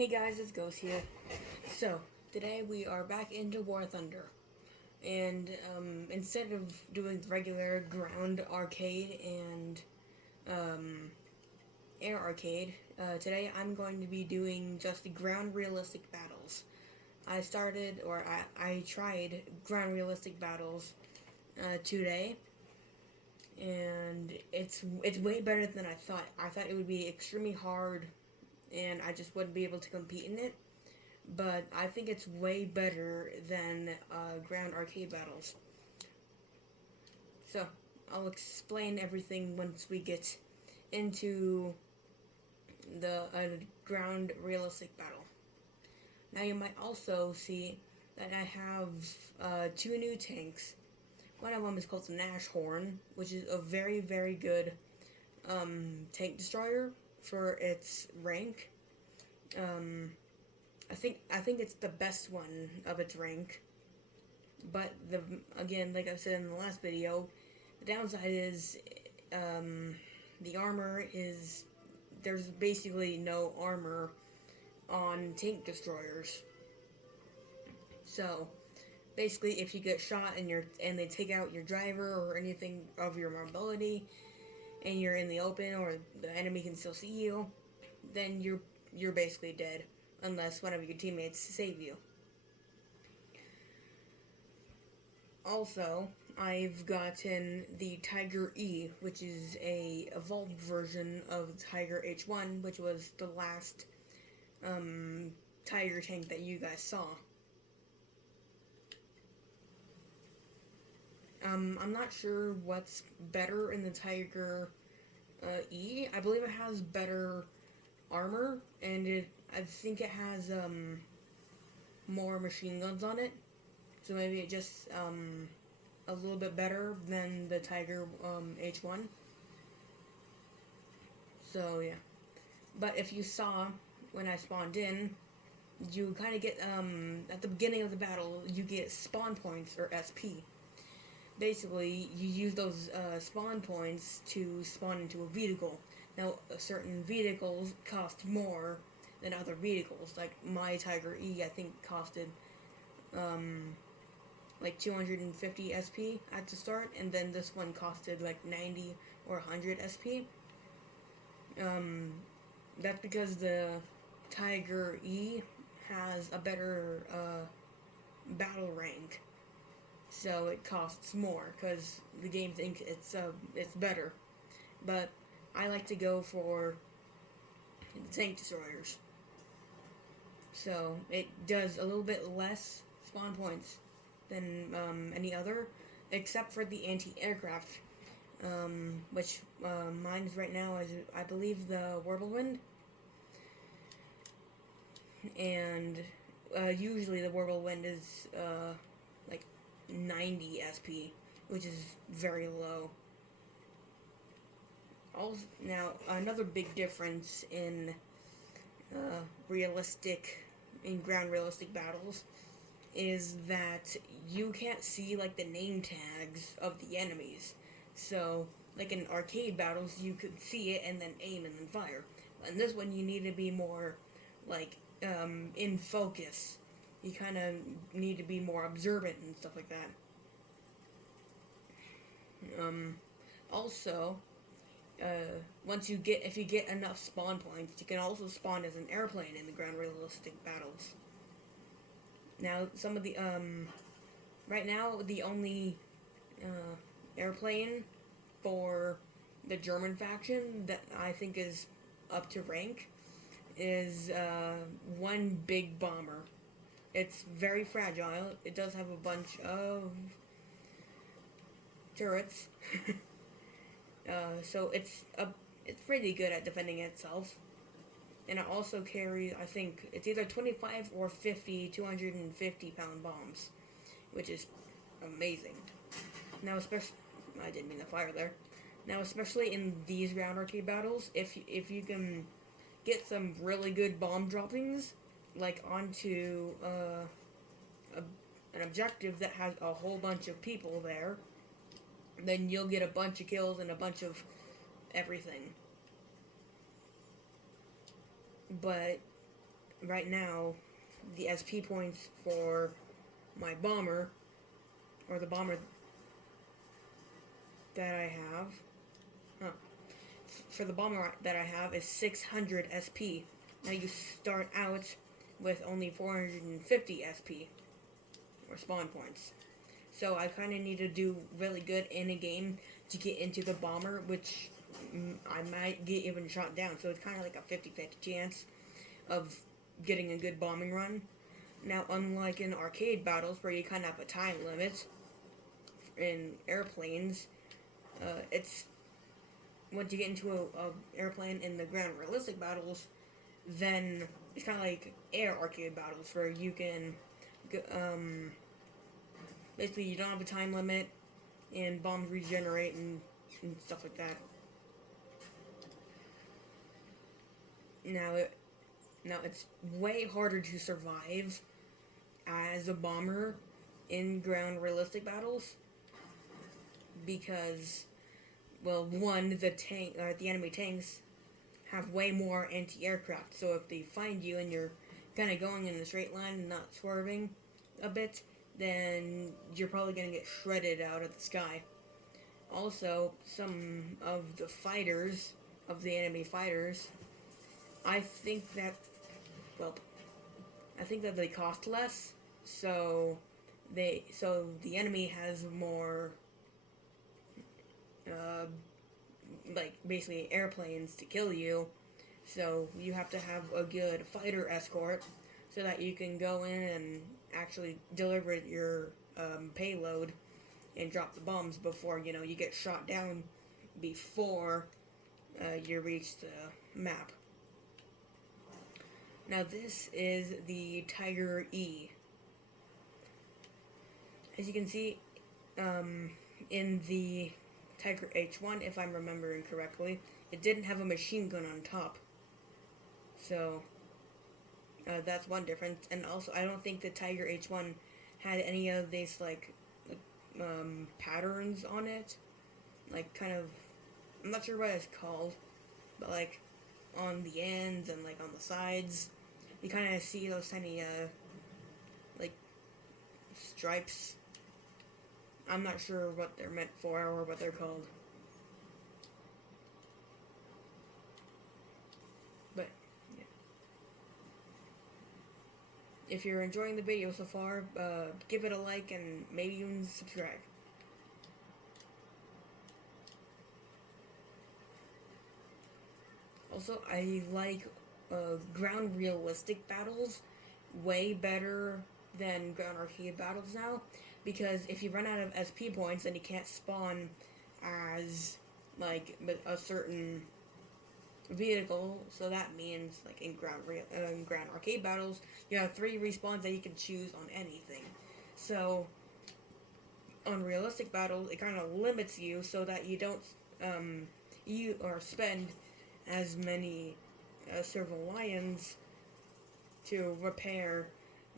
Hey guys, it's Ghost here. So, today we are back into War Thunder. And instead of doing the regular ground arcade and air arcade, today I'm going to be doing just the ground realistic battles. I tried ground realistic battles today, and it's way better than I thought. I thought it would be extremely hard, and I just wouldn't be able to compete in it. But I think it's way better than ground arcade battles. So, I'll explain everything once we get into the ground realistic battle. Now, you might also see that I have two new tanks. One of them is called the Nashorn, which is a very, very good tank destroyer for its rank. I think it's the best one of its rank. But again, like I said in the last video, the downside is the armor is there's basically no armor on tank destroyers. So basically, if you get shot and they take out your driver or anything of your mobility, and you're in the open or the enemy can still see you, then you're basically dead unless one of your teammates save you. Also, I've gotten the Tiger E, which is a evolved version of the Tiger H1, which was the last Tiger tank that you guys saw. I'm not sure what's better in the Tiger E. I believe it has better armor, and I think it has more machine guns on it. So maybe it just a little bit better than the Tiger H1. So yeah, but if you saw when I spawned in, you kind of get at the beginning of the battle you get spawn points or SP. Basically, you use those spawn points to spawn into a vehicle. Now, certain vehicles cost more than other vehicles. Like my Tiger E, I think costed like 250 SP at the start, and then this one costed like 90 or 100 SP. That's because the Tiger E has a better battle rank, so it costs more because the game thinks it's better. But I like to go for the tank destroyers, so it does a little bit less spawn points than any other, except for the anti-aircraft, which mine right now is, I believe, the Whirlwind. And usually the Whirlwind is like 90 SP, which is very low. Also, now, another big difference in realistic, in ground realistic battles is that you can't see like the name tags of the enemies. So, like in arcade battles, you could see it and then aim and then fire. In this one, you need to be more like in focus. You kind of need to be more observant and stuff like that. Also, if you get enough spawn points, you can also spawn as an airplane in the ground realistic battles. Now, some of the right now the only airplane for the German faction that I think is up to rank is one big bomber. It's very fragile. It does have a bunch of turrets, so it's pretty good at defending itself. And it also carries, I think, it's either 25 or 50 250-pound bombs, which is amazing. Now, especially, I didn't mean to fire there. Now, especially in these ground arcade battles, if you can get some really good bomb droppings, like onto an objective that has a whole bunch of people there, then you'll get a bunch of kills and a bunch of everything. But right now, the SP points for my bomber, or the bomber that I have, for the bomber that I have is 600 SP. Now you start out with only 450 SP, or spawn points. So I kind of need to do really good in a game to get into the bomber, which I might get even shot down. So it's kind of like a 50-50 chance of getting a good bombing run. Now, unlike in arcade battles where you kind of have a time limit in airplanes, it's once you get into a airplane in the ground realistic battles, then it's kind of like air arcade battles where you can, basically you don't have a time limit, and bombs regenerate and stuff like that. Now it's way harder to survive as a bomber in ground realistic battles because, well, one, the enemy tanks have way more anti-aircraft, so if they find you and you're kind of going in a straight line and not swerving a bit, then you're probably going to get shredded out of the sky. Also, some of the fighters, of the enemy fighters, I think that they cost less, so the enemy has more, like, basically airplanes to kill you, so you have to have a good fighter escort so that you can go in and actually deliver your payload and drop the bombs before, you get shot down before you reach the map. Now this is the Tiger E. As you can see, in the Tiger H1, if I'm remembering correctly, it didn't have a machine gun on top. So, that's one difference. And also, I don't think the Tiger H1 had any of these, patterns on it. Like, kind of, I'm not sure what it's called, but, like, on the ends and, like, on the sides, you kind of see those tiny, stripes. I'm not sure what they're meant for or what they're called. But, yeah. If you're enjoying the video so far, give it a like and maybe even subscribe. Also, I like ground realistic battles way better than ground arcade battles now, because if you run out of SP points, then you can't spawn as, a certain vehicle, so that means, in ground arcade battles, you have 3 respawns that you can choose on anything. So, on realistic battles, it kind of limits you so that you don't, spend as many Silver Lions to repair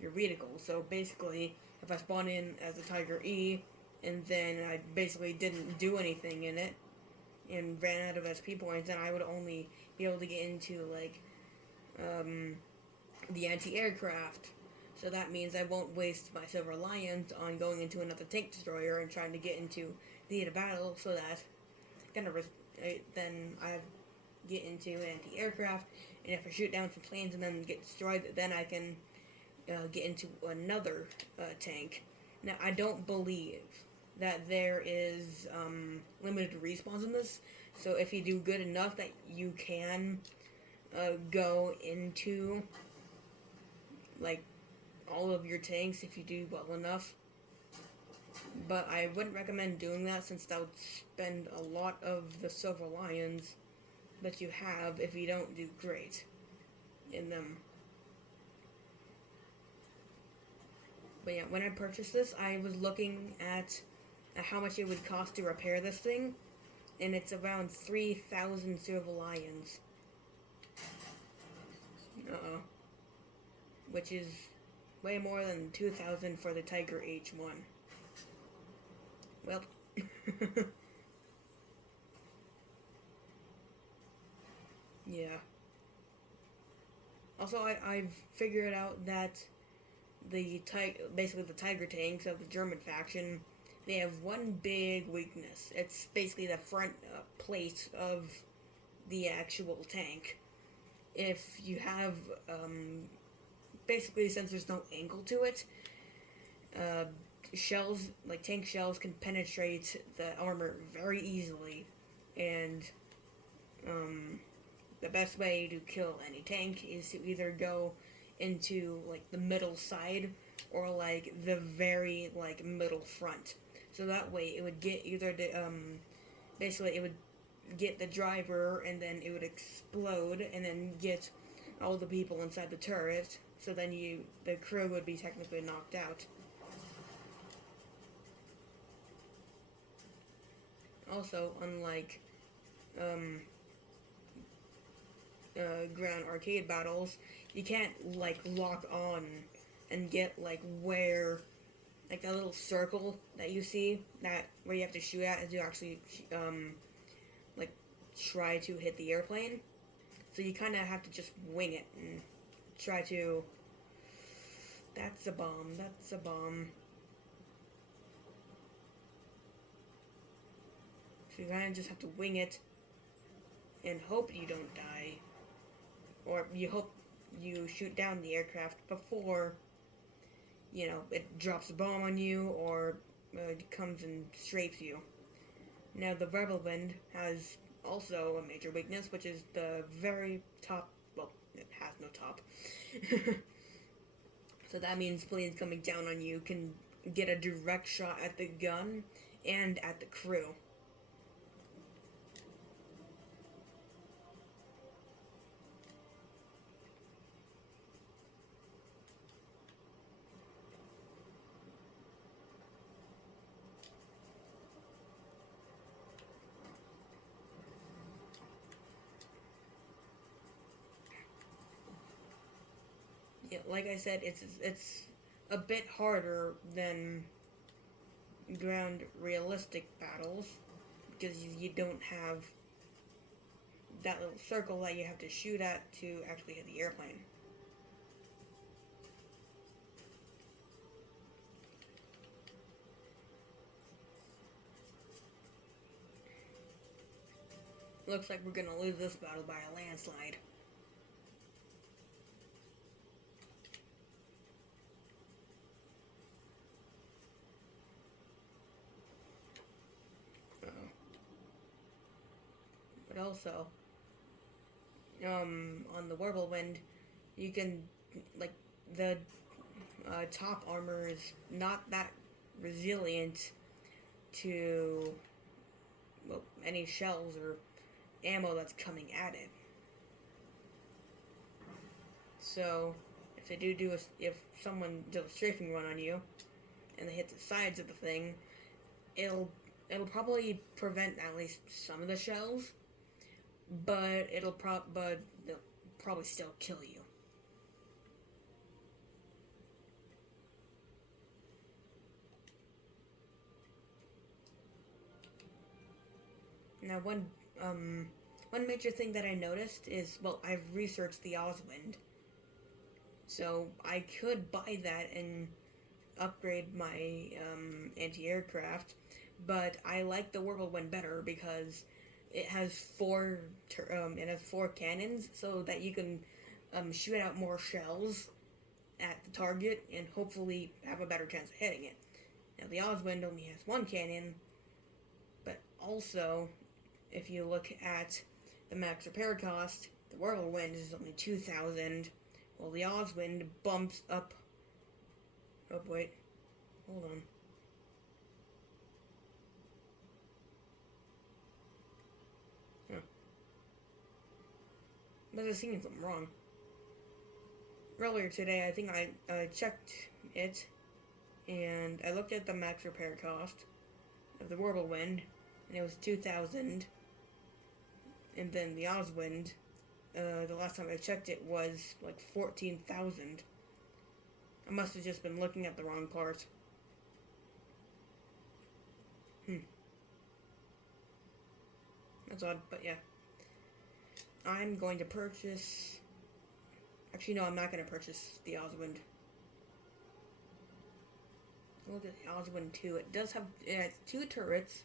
your vehicle. So basically, if I spawn in as a Tiger E, and then I basically didn't do anything in it, and ran out of SP points, then I would only be able to get into, the anti-aircraft. So that means I won't waste my Silver Lions on going into another tank destroyer and trying to get into the battle, so that then I get into anti-aircraft, and if I shoot down some planes and then get destroyed, then I can get into another tank. Now, I don't believe that there is limited respawns in this, so if you do good enough that you can go into, all of your tanks if you do well enough. But I wouldn't recommend doing that, since that would spend a lot of the Silver Lions that you have if you don't do great in them. But yeah, when I purchased this, I was looking at how much it would cost to repair this thing, and it's around 3,000 Silver Lions. Which is way more than 2,000 for the Tiger H1. Well, yeah. Also, I've figured out that basically the Tiger tanks of the German faction, they have one big weakness. It's basically the front plate of the actual tank. If you have, basically, since there's no angle to it, uh, shells, like tank shells, can penetrate the armor very easily, and the best way to kill any tank is to either go into like the middle side or like the very like middle front. So that way it would get either the basically it would get the driver and then it would explode and then get all the people inside the turret. So then the crew would be technically knocked out. Also, unlike ground arcade battles, you can't like lock on and get like where like that little circle that you see that where you have to shoot at is you actually like try to hit the airplane. So you kind of have to just wing it and try to. That's a bomb. That's a bomb. So you kind of just have to wing it and hope you don't die, or you hope you shoot down the aircraft before it drops a bomb on you or it comes and strafes you. Now the Wirbelwind has also a major weakness, which is the very top. Well, it has no top. So that means planes coming down on you can get a direct shot at the gun and at the crew. Yeah, like I said, it's a bit harder than ground realistic battles because you don't have that little circle that you have to shoot at to actually hit the airplane. Looks like we're gonna lose this battle by a landslide. Uh-oh. But also, on the Wirbelwind, you can, like, the top armor is not that resilient to, well, any shells or ammo that's coming at it. So, if someone does a strafing run on you, and they hit the sides of the thing, it'll probably prevent at least some of the shells, but they'll probably still kill you. Now, one major thing that I noticed is, well, I've researched the Oswind, so I could buy that and upgrade my anti-aircraft, but I like the Wirbelwind better because it has four cannons, so that you can shoot out more shells at the target and hopefully have a better chance of hitting it. Now the Oswind only has one cannon, but also if you look at the max repair cost, the Whirlwind is only 2,000, while the Oswind bumps up. Oh wait, hold on. Huh. But there's seeing something wrong. Earlier today, I think I checked it, and I looked at the max repair cost of the Whirlwind, and it was 2,000. And then the Oswind, the last time I checked it was like 14,000. I must have just been looking at the wrong part. That's odd, but yeah. I'm going to purchase Actually, no, I'm not going to purchase the Oswind. Look at the Oswind 2. It does have, yeah, it's 2 turrets.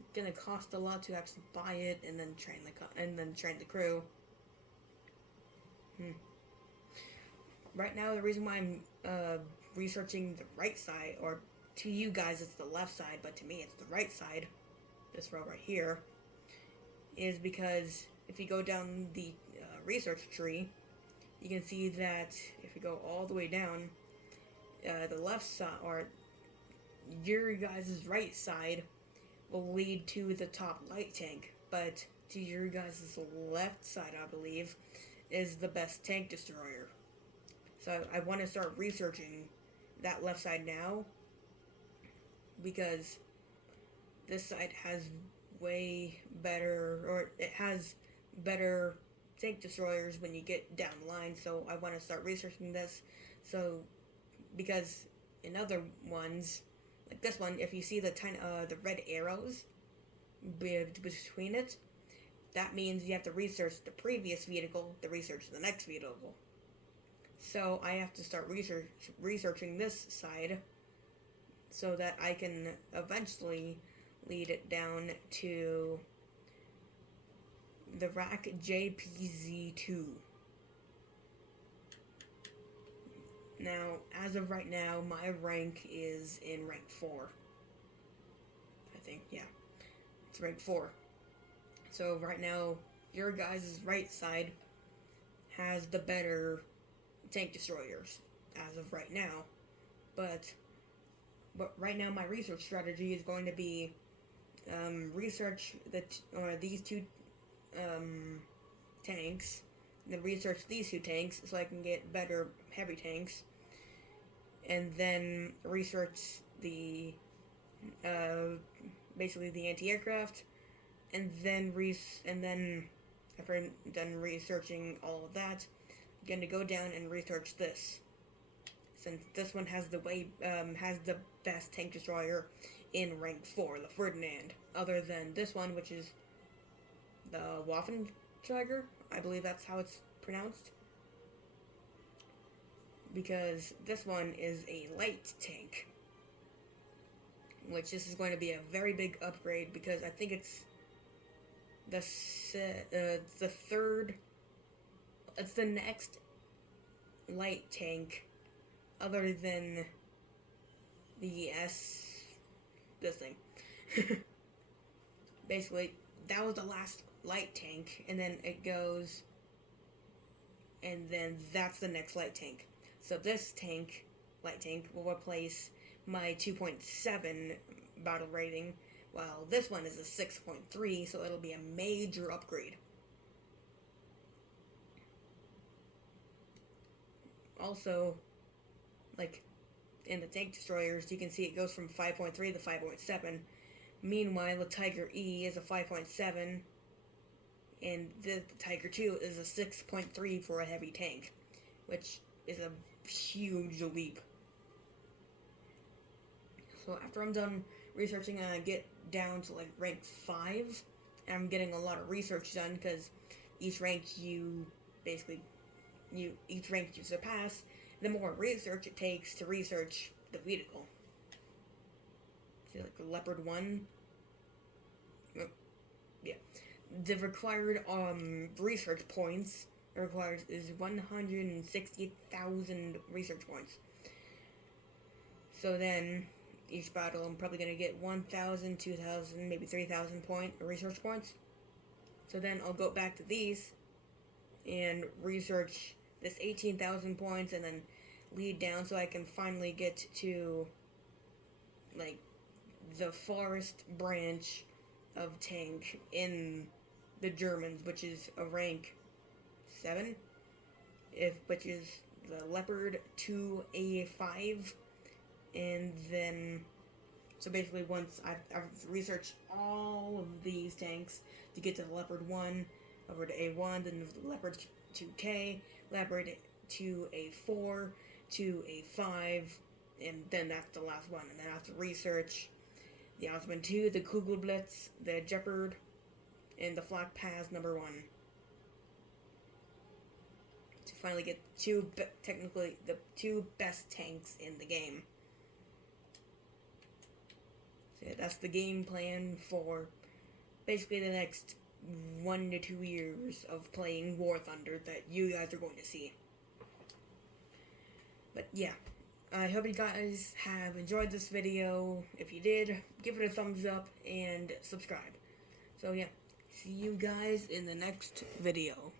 It's going to cost a lot to actually buy it and then train the crew. Right now, the reason why I'm researching the right side, or to you guys it's the left side, but to me it's the right side, this row right here, is because if you go down the research tree, you can see that if you go all the way down, the left side, or your guys' right side, will lead to the top light tank, but to your guys' left side, I believe, is the best tank destroyer. So I want to start researching that left side now, because this side has way better, or it has better tank destroyers when you get down the line. So I want to start researching this. So because in other ones, like this one, if you see the red arrows between it, that means you have to research the previous vehicle to research the next vehicle. So I have to start researching this side so that I can eventually lead it down to the RAK JPZ2. Now, as of right now, my rank is in rank 4. I think, yeah. It's rank 4. So right now, your guys' right side has the better tank destroyers as of right now. But right now my research strategy is going to be research these two tanks, then research these two tanks so I can get better heavy tanks, and then research the basically the anti-aircraft, and then after done researching all of that, I'm going to go down and research this, since this one has the best tank destroyer in rank 4, the Ferdinand, other than this one, which is the Waffentrager. I believe that's how it's pronounced, because this one is a light tank, which this is going to be a very big upgrade, because I think it's the third, it's the next light tank other than this thing. Basically, that was the last light tank, and then it goes, and then that's the next light tank. So this light tank, will replace my 2.7 battle rating, while this one is a 6.3, so it'll be a major upgrade. Also, like, in the tank destroyers, you can see it goes from 5.3 to 5.7. Meanwhile, the Tiger E is a 5.7, and the Tiger 2 is a 6.3 for a heavy tank, which is a huge leap. So after I'm done researching and I get down to like rank 5, and I'm getting a lot of research done, because each rank you surpass, the more research it takes to research the vehicle. See, like the Leopard 1, yeah, the required research points is 160,000 research points. So then each battle I'm probably gonna get 1,000, 2,000, maybe 3,000 research points. So then I'll go back to these and research this 18,000 points, and then lead down so I can finally get to like the forest branch of tank in the Germans, which is a rank 7, which is the Leopard 2A5, and then so basically once I've researched all of these tanks to get to the Leopard 1, over to A1, then the Leopard 2K, Leopard 2A4, 2A5, and then that's the last one. And then I have to research the Osman 2, the Kugelblitz, the Jeopard, and the Flak Pass number 1. finally get technically the two best tanks in the game. So yeah, that's the game plan for basically the next 1 to 2 years of playing War Thunder that you guys are going to see. But yeah, I hope you guys have enjoyed this video. If you did, give it a thumbs up and subscribe. So yeah, see you guys in the next video.